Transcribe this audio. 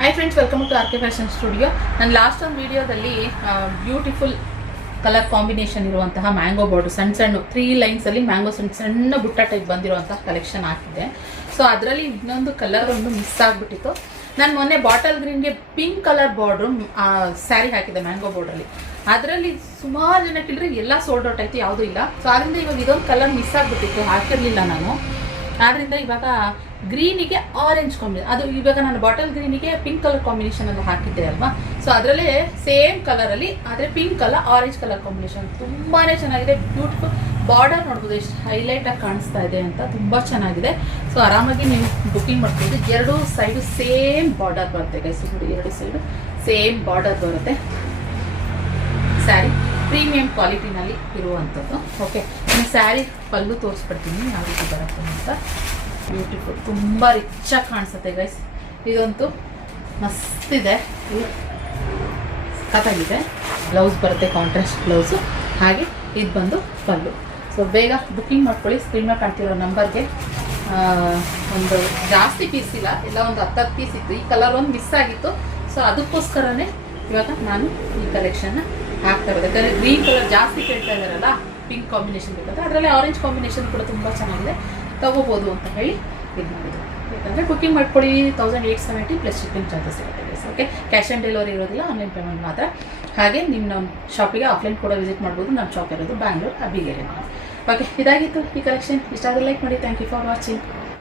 Hi friends, welcome to R K fashion studio. ನಾನು last ಒಂದು ವಿಡಿಯೋದಲ್ಲಿ ಬ್ಯೂಟಿಫುಲ್ ಕಲರ್ ಕಾಂಬಿನೇಷನ್ ಇರುವಂತಹ ಮ್ಯಾಂಗೋ ಬಾರ್ಡರ್ ಸಣ್ಣ ಸಣ್ಣ 3 ಲೈನ್ಸಲ್ಲಿ ಮ್ಯಾಂಗೋ ಸಣ್ಣ ಬುಟ್ಟ ಟೈಪ್ ಬಂದಿರುವಂತಹ ಕಲೆಕ್ಷನ್ ಹಾಕಿದ್ದೆ. ಸೊ ಅದರಲ್ಲಿ ಇನ್ನೊಂದು ಕಲರ್ ಒಂದು ಮಿಸ್ ಆಗಿಬಿಟ್ಟಿತ್ತು. ನಾನು ಮೊನ್ನೆ ಬಾಟಲ್ ಗ್ರೀನ್ಗೆ ಪಿಂಕ್ ಕಲರ್ ಬಾರ್ಡ್ರು ಸ್ಯಾರಿ ಹಾಕಿದ್ದೆ ಮ್ಯಾಂಗೋ ಬಾರ್ಡ್ರಲ್ಲಿ. ಅದರಲ್ಲಿ ಸುಮಾರು ಜನ ಕೇಳಿದ್ರೆ ಎಲ್ಲ ಸೋಲ್ಡ್ ಔಟ್ ಆಯಿತು, ಯಾವುದೂ ಇಲ್ಲ. ಸೊ ಅದರಿಂದ ಇವಾಗ ಇದೊಂದು ಕಲರ್ ಮಿಸ್ ಆಗಿಬಿಟ್ಟಿತ್ತು, ಹಾಕಿರಲಿಲ್ಲ ನಾನು. ಆದ್ದರಿಂದ ಇವಾಗ ಗ್ರೀನಿಗೆ ಆರೆಂಜ್ ಕಾಂಬಿನೇಷನ್, ಅದು ಇವಾಗ ನಾನು ಬಾಟಲ್ ಗ್ರೀನಿಗೆ ಪಿಂಕ್ ಕಲರ್ ಕಾಂಬಿನೇಷನ್ ಎಲ್ಲ ಹಾಕಿದ್ದೆ ಅಲ್ವಾ. ಸೊ ಅದರಲ್ಲೇ ಸೇಮ್ ಕಲರಲ್ಲಿ ಆದರೆ ಪಿಂಕ್ ಅಲ್ಲ ಆರೆಂಜ್ ಕಲರ್ ಕಾಂಬಿನೇಷನ್ ತುಂಬಾ ಚೆನ್ನಾಗಿದೆ. ಬ್ಯೂಟಿಫುಲ್ ಬಾರ್ಡರ್ ನೋಡ್ಬೋದು ಎಷ್ಟು ಹೈಲೈಟಾಗಿ ಕಾಣಿಸ್ತಾ ಇದೆ ಅಂತ, ತುಂಬ ಚೆನ್ನಾಗಿದೆ. ಸೊ ಆರಾಮಾಗಿ ನೀವು ಬುಕ್ಕಿಂಗ್ ಮಾಡ್ಬೋದು. ಎರಡು ಸೈಡು ಸೇಮ್ ಬಾರ್ಡರ್ ಬರುತ್ತೆ ಗೈಸ್, ನೋಡಿ ಎರಡು ಸೈಡು ಸೇಮ್ ಬಾರ್ಡರ್ ಬರುತ್ತೆ. ಸ್ಯಾರಿ ಪ್ರೀಮಿಯಂ ಕ್ವಾಲಿಟಿನಲ್ಲಿ ಇರುವಂಥದ್ದು. ಓಕೆ, ನಾನು ಸ್ಯಾರಿ ಪಲ್ಲು ತೋರಿಸ್ಬಿಡ್ತೀನಿ ಯಾವ ರೀತಿ ಬರುತ್ತೆ ಅಂತ. ಬ್ಯೂಟಿಫುಲ್, ತುಂಬ ರಿಚಾಗಿ ಕಾಣಿಸುತ್ತೆ ಗೈಸ್. ಇದಂತೂ ಮಸ್ತಿದೆ, ಸಖತ್ತಾಗಿದೆ. ಬ್ಲೌಸ್ ಬರುತ್ತೆ ಕಾಂಟ್ರಾಸ್ಟ್ ಬ್ಲೌಸು, ಹಾಗೆ ಇದು ಬಂದು ಪಲ್ಲು. ಸೊ ಬೇಗ ಬುಕ್ಕಿಂಗ್ ಮಾಡ್ಕೊಳ್ಳಿ. ಸ್ಕ್ರೀನ್ ಮೇಲೆ ಕಾಣ್ತಿರೋ ನಂಬರ್ಗೆ. ಒಂದು ಜಾಸ್ತಿ ಪೀಸ್ ಇಲ್ಲ, ಎಲ್ಲ ಒಂದು 10 ಪೀಸ್ ಇತ್ತು. ಈ ಕಲರ್ ಒಂದು ಮಿಸ್ ಆಗಿತ್ತು. ಸೊ ಅದಕ್ಕೋಸ್ಕರನೇ ಇವಾಗ ನಾನು ಈ ಕಲೆಕ್ಷನ್ನ ಹಾಕ್ತಾ ಇರೋದು. ಯಾಕಂದರೆ ಗ್ರೀನ್ ಕಲರ್ ಜಾಸ್ತಿ ಕೇಳ್ತಾ ಇದ್ದಾರಲ್ಲ, ಪಿಂಕ್ ಕಾಂಬಿನೇಷನ್ ಬೇಕಂತ. ಅದರಲ್ಲಿ ಆರೆಂಜ್ ಕಾಂಬಿನೇಷನ್ ಕೂಡ ತುಂಬ ಚೆನ್ನಾಗಿದೆ, ತಗೋಬೋದು ಅಂತ ಹೇಳಿ ಇದು ಮಾಡಿದ್ದು. ಯಾಕಂದರೆ ಬುಕ್ಕಿಂಗ್ ಮಾಡ್ಕೊಳ್ಳಿ. 1870 ಪ್ಲಸ್ ಶಿಪ್ಪಿಂಗ್ ಚಾರ್ಜಸ್ ಇರುತ್ತೆ. ಓಕೆ, ಕ್ಯಾಶ್ ಆನ್ ಡೆಲಿವರಿ ಇರೋದಿಲ್ಲ, ಆನ್ಲೈನ್ ಪೇಮೆಂಟ್ ಮಾತ್ರ. ಹಾಗೆ ನಮ್ಮ ಶಾಪಿಗೆ ಆಫ್ಲೈನ್ ಕೂಡ ವಿಸಿಟ್ ಮಾಡ್ಬೋದು. ನಮ್ಮ ಶಾಪ್ ಇರೋದು ಬ್ಯಾಂಗ್ಳೂರು ಅಬ್ಬಿಗೆರೆ. ಓಕೆ, ಇದಾಗಿತ್ತು ಈ ಕಲೆಕ್ಷನ್. ಇಷ್ಟ ಆದರೆ ಲೈಕ್ ಮಾಡಿ. Thank you for watching.